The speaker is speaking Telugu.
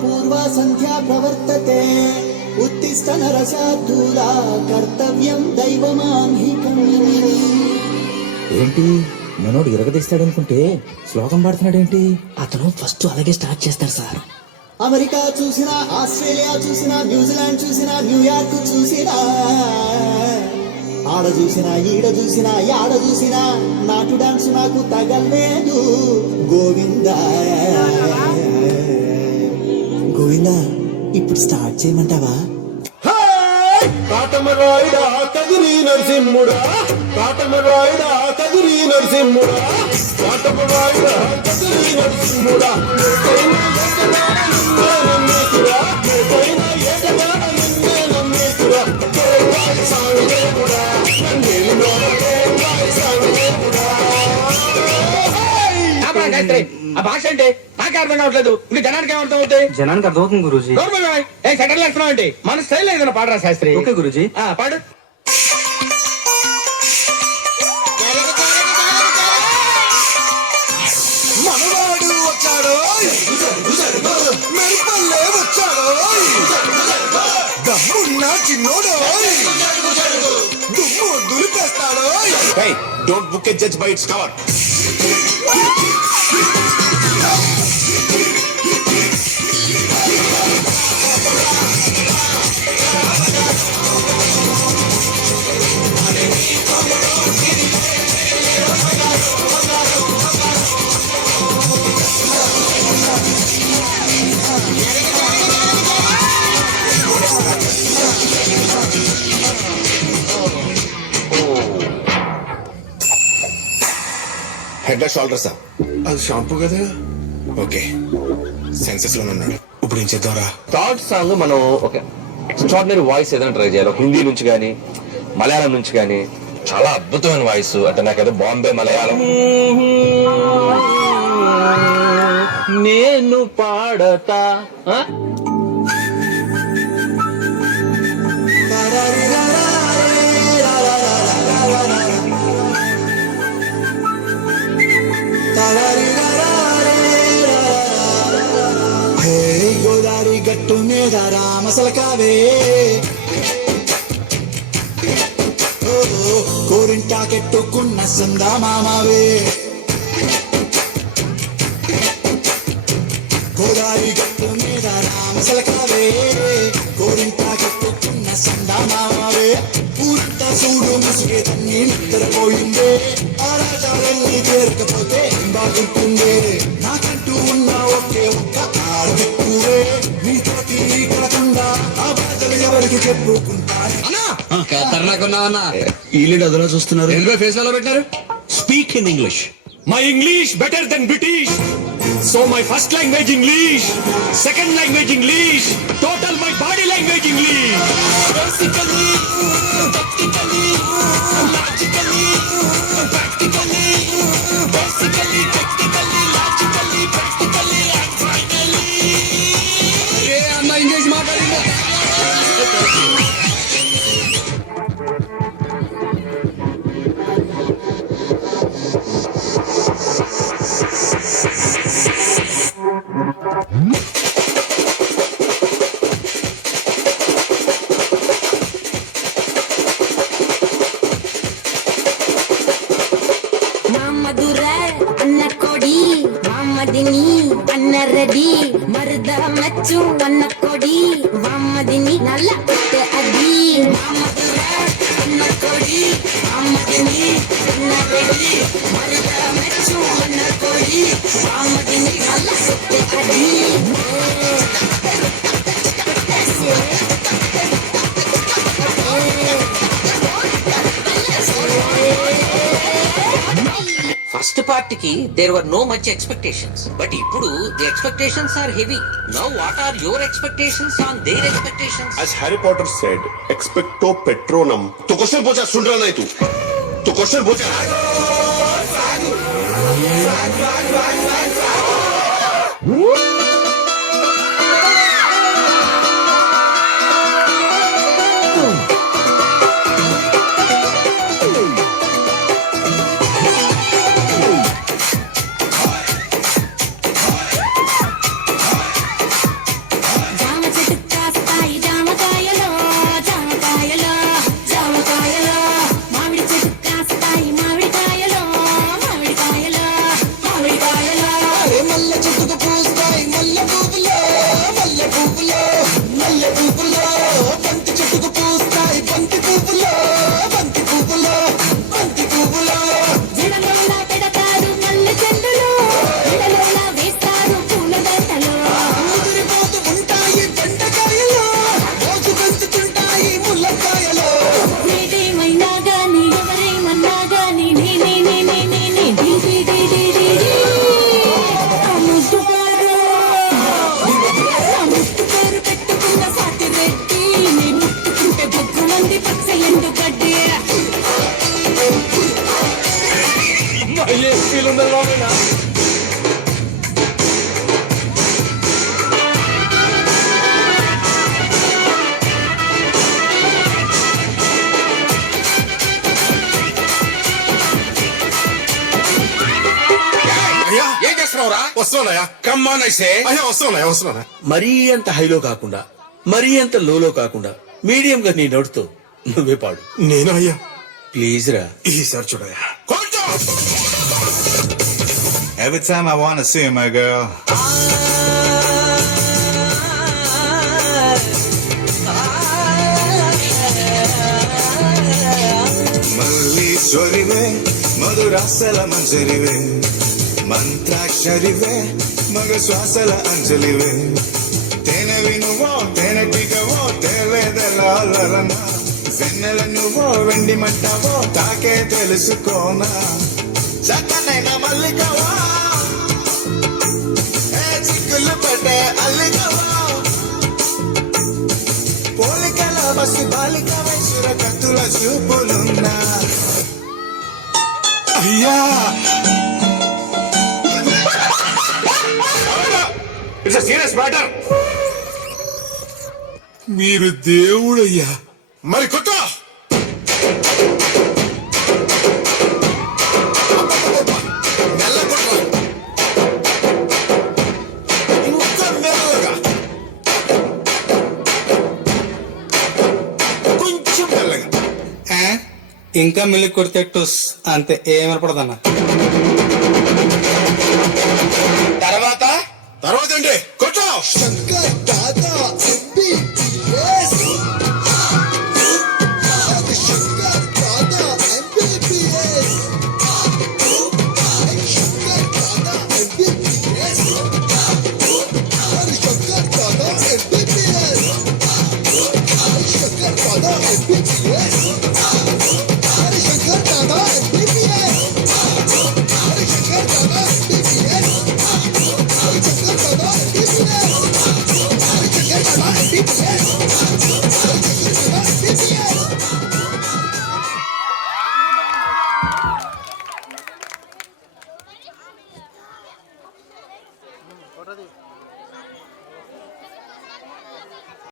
పూర్వ సంధ్యా ప్రవర్తతే ఉత్తిష్ట నరశార్దూల కర్తవ్యం దైవమాన్హికం. ఏంటి మనోడు ఇరగదీస్తాడనుకుంటే శ్లోకం పాడుతున్నాడేంటి? అతను ఫస్ట్ అలాగే స్టార్ట్ చేస్తాడు సార్. అమెరికా చూసినా, ఆస్ట్రేలియా చూసినా, న్యూజిలాండ్ చూసినా, న్యూయార్క్ చూసినా, ఆడ చూసినా, ఈడ చూసినా, యాడ చూసినా నాటు డాన్స్ నాకు తగలేదు. గోవిందా గోవిందా, ఇప్పుడు స్టార్ట్ చేయమంటావా? కాటమరాయుడా కదిరి నరసింహుడా, కాటమరాయుడా కదిరి నరసింహుడా, కాటమరాయుడా కదిరి నరసింహుడా, ఆ భాష అంటే నాకే అర్థం కావట్లేదు. ఇంకా జనానికి ఏమర్థం అవుతాయి? జనానికి అర్థమవుతుంది గురూజీ. సెటర్లు వేస్తున్నావు అంటే మన స్టైల్ ఏదైనా పాడరా శాస్త్రి. ఓకే గురూజీ. పాడు. మనవాడు వచ్చాడు, మెరుపల్లే వచ్చాడు, దమ్మున్న చిన్నోడు దుమ్ము దులిపేస్తాడు. Don't book a judge by its cover. Head షోల్డర్సా? అది షాంపూ కదా. ఓకే, సెన్సెస్ లో ఉన్నాడు. ఇప్పుడు ఏం చేద్దాంరా? థర్డ్ సాంగ్ మనం ఒక ఎక్స్ట్రాడినరీ వాయిస్ ఏదైనా ట్రై చేయాలి. హిందీ నుంచి కానీ మలయాళం నుంచి కానీ చాలా అద్భుతమైన వాయిస్. అంటే నాకైతే బాంబే మలయాళం. నేను పాడతా గోదావరి గట్టు మీద రామసలకావే, కోరింటా కెట్టుకున్న సందా మామావే. గోదావరి గట్టు మీద రామసలకావే, కోరింటా కెట్టుకున్న సందా మామావే. ఊరంతా చూడు ముసుగే తన్ని నిద్రపోయిందే, ఆ రాజాలన్నీ చేరకపోతే బాగుంటుందే. నాకంటూ ఉన్న ఒకే ఒక్క ఆడదిక్కువే, నీతోటి కలకుండా ఆ బాధలు ఎవరికి చెప్పుకుంటారు. ఈలీడ్ అదలా చూస్తున్నారు. ఫేస్ లో పెట్టారు. Speak in English. My English better than British, so my first language English, second language English, total my body language English. Basically technically logically practically, basically technically logically practically and finally. ఏ అన్న ఇంగ్లీష్ మాట్లాడిందా? వామ్మదిని అన్న రెడీ మరుద మచ్చు అన్న కొడి, వామ్మదిని నల్ల పెట్టే అది. అన్న కొడి వామ్మదిని అన్న రెడీ మరుద మచ్చు అన్న కొడి, వామ్మదిని నల్ల పెట్టే అది. ఫస్ట్ పార్ట్ కి there were no much expectations, but ఇప్పుడు the expectations are heavy. Now what are your expectations on their expectations? As Harry Potter said, expecto patronum. तो क्वेश्चन पूछा, सुन रहा नहीं तू क्वेश्चन पूछा. చెట్టుకు పూస్తాయి మల్లె పువ్వులో మల్లె పువ్వులో మల్లె పువ్వులో బంతి చెట్టుకు పూస్తాయి బంతి పువ్వులో బంతి పువ్వులో బంతి పువ్వులో జడలోలా పెడతారు మల్లె చెట్టులు జడలోలా వేస్తారు పూల దండలు ముదిరిపోతూ ఉంటాయి బెండకాయలు రోజు పెంచుతుంటాయి ముల్లకాయలు ఏదేమైనా గాని ఎవరేమన్నా గాని నేనే ఆ ముద్దు పేరు పెట్టుకున్న సాటి రెడ్డి నీ ముట్టుకుంటే బొగ్గు మంది పచ్చ ఎండు గడ్డి ఏ ఫీల్ ఉండదు బాబు అయ్యా ఏం చేస్తున్నావురా వస్తున్నాయా కమ్మాన్ అయితే అయ్యా వస్తున్నా మరీ అంత హైలో కాకుండా మరీ అంత లోలో కాకుండా మీడియం గా నీ నోటితో నువ్వే పాడు నేను అయ్యా ప్లీజ్ రా ఈసారి చూడయా Every time I wanna see my girl. మల్లీశ్వరివే మధురాసల మంజరివే మంత్రాక్షరివే మగ శ్వాసల అంజలివే తేనెవి నువ్వో తేనెటిగవో తేలేదెలన వెన్నెల నువ్వో వెండి మంటావో తాకే తెలుసుకోనా చక్కనైన మల్లికవా ఏ చిక్కులు పట్టే అల్లికవా పోలికల బసి బాలిక వైసుర కత్తుల చూపులున్నా అయ్యా ఇట్స్ సీరియస్ మ్యాటర్ మీరు దేవుడయ్యా మరి కొట్ట మెల్ల కొట్ట ఇంకా మెల్లగా కొంచెం మెల్లగా ఇంకా మిల్లి కొడితే టుస్ అంతే ఏమనపడదన్న తర్వాత తర్వాత ఏంటి కొట్ట